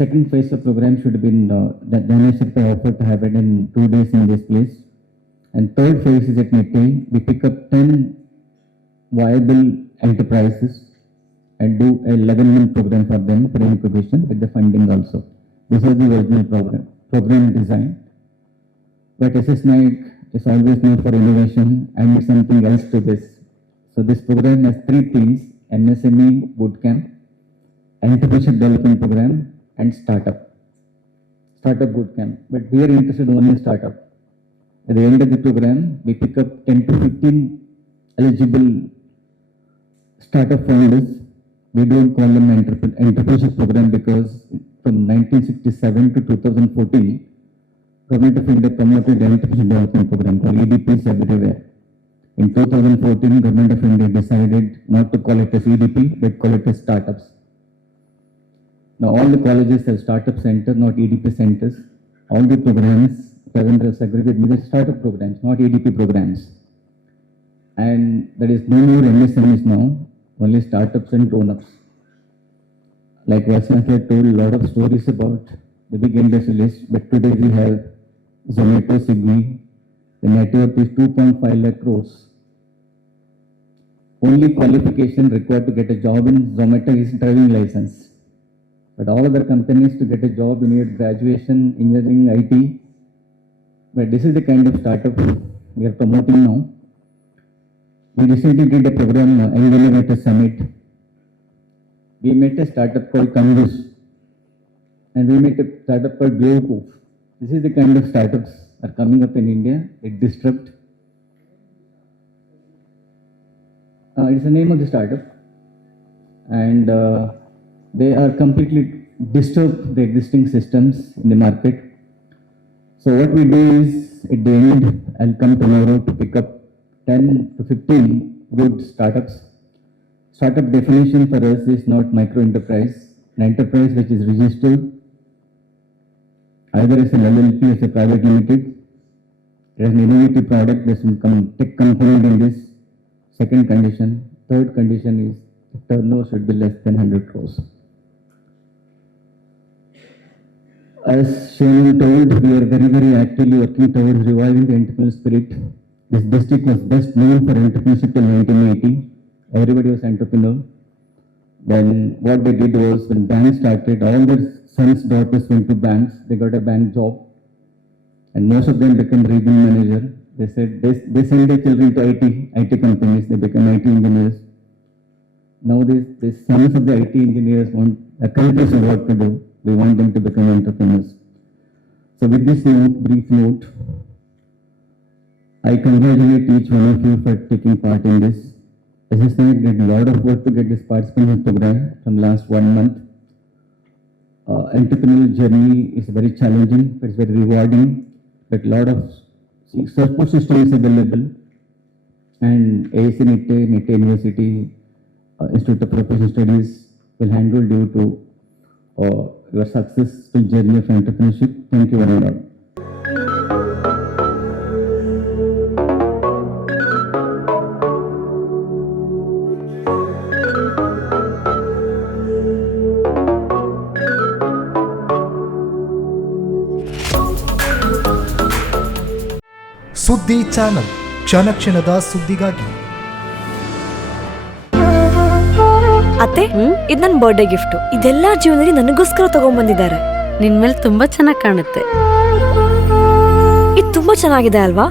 Second phase of program should have been the Jana Shakti offered to have it in 2 days in this place. And third phase is at Nettanige. We pick up 10 viable enterprises and do a 11-month program for them for incubation with the funding also. This is the original program design. But SS Naik is always known for innovation and something else to this. So this program has 3 themes: MSME Bootcamp, Entrepreneurship Development Program, and Startup Bootcamp. But we are interested only in startup. At the end of the program, we pick up 10 to 15 eligible startup founders. We don't call them entrepreneurship program because from 1967 to 2014, Government of India promoted entrepreneurship development program called EDPs everywhere. In 2014, Government of India decided not to call it as EDP, but call it as startups. Now all the colleges have startup center, not EDP centers. All the programs, presenters agree with me, startup programs, not EDP programs. And there is no more MSMEs now, only startups and grown-ups. Like Vasanthya told a lot of stories about the big industrialists, but today we have Zomato, Swiggy. The net worth is 2.5 lakh crores. Only qualification required to get a job in Zomato is driving license. But all other companies to get a job, you need graduation, engineering, IT. But this is the kind of startup we are promoting now. We recently did a program, Young Innovator Summit. We met a startup called Kaniyooru, and we met a startup called 𝐁𝐝𝐳. This is the kind of startups are coming up in India. It disrupt. It's the name of the startup, and they are completely disturb the existing systems in the market. So what we do is, at the end, I'll come tomorrow to pick up 10 to 15 good startups. Startup definition for us is not micro enterprise, an enterprise which is registered either as an LLP, as a private limited. It has an innovative product, there's some tech component in this. Second condition. Third condition is the turnover should be less than 100 crores. As Shane told, we are very, very actively working towards reviving the entrepreneurial spirit. This district was best known for entrepreneurship till 1980. Everybody was entrepreneur. Then what they did was, when banks started, all their sons, daughters went to banks. They got a bank job, and most of them became regional manager. They said they send their children to IT companies. They become IT engineers. Now the sons of the IT engineers want a country to what to do. We want them to become entrepreneurs. So with this brief note, I congratulate each one of you for taking part in this. As I said, did a lot of work to get this participation program from last 1 month. Entrepreneurial journey is very challenging, but it's very rewarding. But a lot of support system is available, and AIC Nette University, Institute of Professional Studies will handle you to your successful journey of entrepreneurship. Thank you very much. ಸುದ್ದಿ channel, ಕ್ಷಣ ಕ್ಷಣದ ಸುದ್ದಿಗಾಗಿ. ಅತ್ತೆ, ಇದು ನನ್ನ birthday gift. ಇದೆಲ್ಲ ಜೀವನದಲ್ಲಿ ನನಗೋಸ್ಕರ ತಗೊಂಡ್ಬಂದಿದ್ದಾರೆ. ನಿನ್ ಮೇಲೆ ತುಂಬಾ ಚೆನ್ನಾಗಿ ಕಾಣುತ್ತೆ. ಇದು ತುಂಬಾ ಚೆನ್ನಾಗಿದೆ ಅಲ್ವಾ?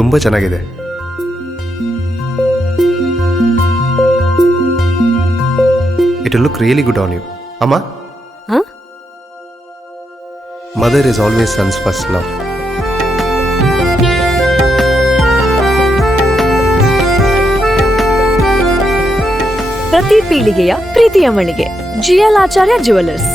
ತುಂಬಾ ಚೆನ್ನಾಗಿದೆ. It will look really good on you. Amma? Huh? Mother is always son's first love. ಪ್ರತಿ ಪೀಳಿಗೆಯ ಪ್ರೀತಿಯ ಮಳಿಗೆ ಜಿಎಲ್ ಆಚಾರ್ಯ ಜ್ಯುವೆಲರ್ಸ್.